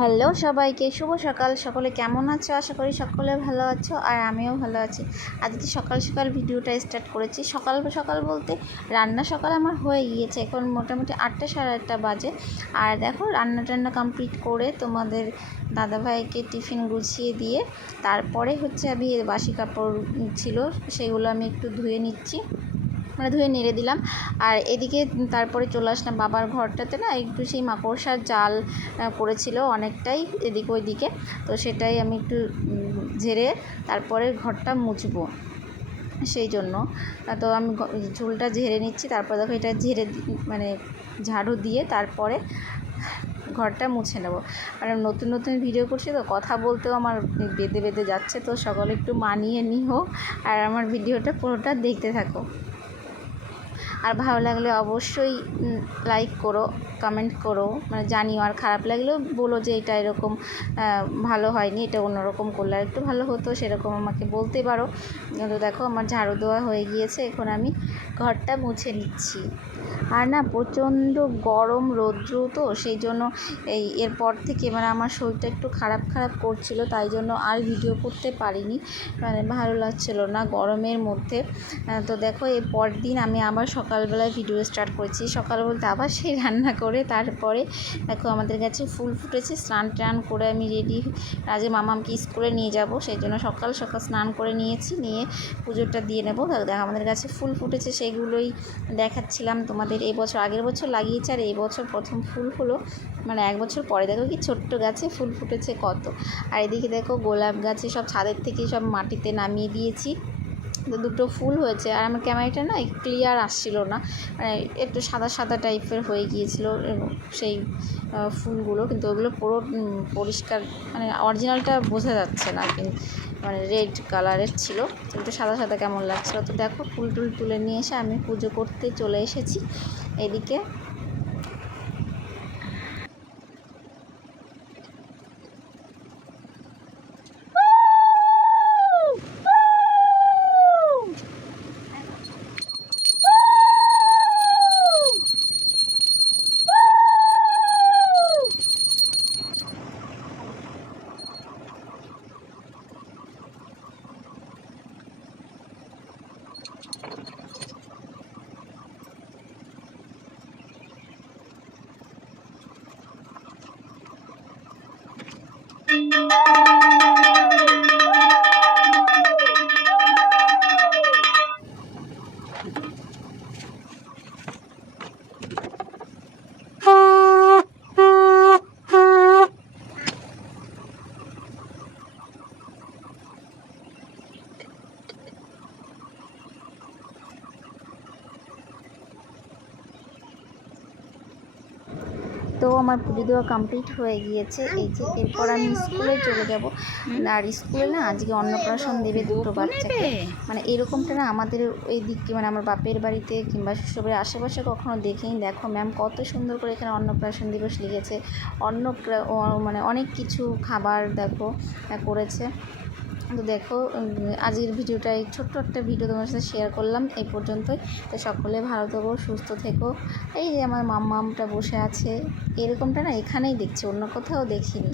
Hello সবাইকে, শুভ সকাল। সকলে কেমন আছো? আশা করি সকলে ভালো আছো, আর আমিও ভালো আছি। আজকে সকাল সকাল ভিডিওটা স্টার্ট করেছি। সকাল সকাল বলতে রান্না সকাল আমার হয়ে গিয়েছে, এখন মোটামুটি 8টা সাড়ে 8টা বাজে। আর দেখো রান্না কমপ্লিট করে তোমাদের দাদাভাইকে টিফিন গুছিয়ে দিয়ে তারপরে আমি বাসি কাপড় ছিল সেগুলো আমি একটু ধুয়ে নিচ্ছি, ধুয়ে নেড়ে দিলাম। আর এদিকে তারপরে চলে আসলাম বাবার ঘরটাতে, না একটু সেই মাকড়সার জাল পড়েছিল অনেকটাই এদিক ওইদিকে, তো সেটাই আমি একটু ঝেড়ে তারপরে ঘরটা মুছবো, সেই জন্য তো আমি ঝুলটা ঝেড়ে নিচ্ছি। তারপর দেখো এটা ঝেড়ে ঝাড়ু দিয়ে তারপরে ঘরটা মুছে নেব। মানে নতুন নতুন ভিডিও করছি তো কথা বলতেও আমার বেঁধে বেঁধে যাচ্ছে, তো সকলে একটু মানিয়ে নিও আর আমার ভিডিওটা পুরোটা দেখতে থাকো। আর ভালো লাগলে অবশ্যই লাইক করো, কমেন্ট করো, জানিও। আর খারাপ লাগলেও বলো যে এটা এরকম ভালো হয়নি, এটা অন্যরকম করলে আর একটু ভালো হতো, সেরকম আমাকে বলতে পারো। তো দেখো আমার ঝাড়ু দেওয়া হয়ে গিয়েছে, এখন আমি ঘরটা মুছে নিচ্ছি। আর না প্রচণ্ড গরম রৌদ্র, তো সেই জন্য এরপর থেকে আমার শরীরটা একটু খারাপ করছিল, তাই জন্য আর ভিডিও করতে পারিনি, ভালো লাগছিল না গরমের মধ্যে। তো দেখো এর পর দিন আমি আবার সকালবেলায় ভিডিও স্টার্ট করেছি। সকাল বলতে আবার সেই রান্না করে তারপরে দেখো আমাদের কাছে ফুল ফুটেছে। স্নান টান করে আমি রেডি, আজকে মামামকে স্কুলে নিয়ে যাব, সেই জন্য সকাল সকাল স্নান করে নিয়েছি, নিয়ে পুজোটা দিয়ে নেবো। দেখো আমাদের কাছে ফুল ফুটেছে, সেগুলোই দেখাচ্ছিলাম তোমাদের। এই বছর আগের বছর লাগিয়েছে আর এই বছর প্রথম ফুল হলো, 1 বছর পরে। দেখো কি ছোট্ট গাছে ফুল ফুটেছে কত। আর এদিকে দেখো গোলাপ গাছে সব ছাদের থেকে সব মাটিতে নামিয়ে দিয়েছি, তো দুটো ফুল হয়েছে। আর আমার ক্যামেরাটা না ক্লিয়ার আসছিল না, একটু সাদা সাদা টাইপের হয়ে গিয়েছিল সেই ফুলগুলো, কিন্তু ওগুলো পুরো পরিষ্কার, অরিজিনালটা বোঝা যাচ্ছে না, কিন্তু রেড কালারের ছিল, একটু সাদা সাদা কেমন লাগছিলো। তো দেখো ফুল টুল তুলে নিয়ে এসে আমি পুজো করতে চলে এসেছি এদিকে। তো আমার পুজো দেওয়া কমপ্লিট হয়ে গিয়েছে। এই যে এরপর আমি স্কুলে চলে যাব। আর স্কুলে না আজকে অন্নপ্রাশন দেবে দুটো বাচ্চাকে, এরকমটা না আমাদের এই দিকটি, আমার বাপের বাড়িতে কিংবা শ্বশুরের আশেপাশে কখনো দেখিনি। দেখো ম্যাম কত সুন্দর করে এখানে অন্নপ্রাশন দিবস লিখেছে, অনেক কিছু খাবার দেখো করেছে। তো দেখো আজকের ভিডিওটা, এই ছোট্ট একটা ভিডিও তোমার সাথে শেয়ার করলাম, এই পর্যন্তই। তো সকলে ভালো থেকো, সুস্থ থেকো। এই যে আমার মাম্মামটা বসে আছে, এরকমটা না এখানেই দেখছি, অন্য কোথাও দেখিনি।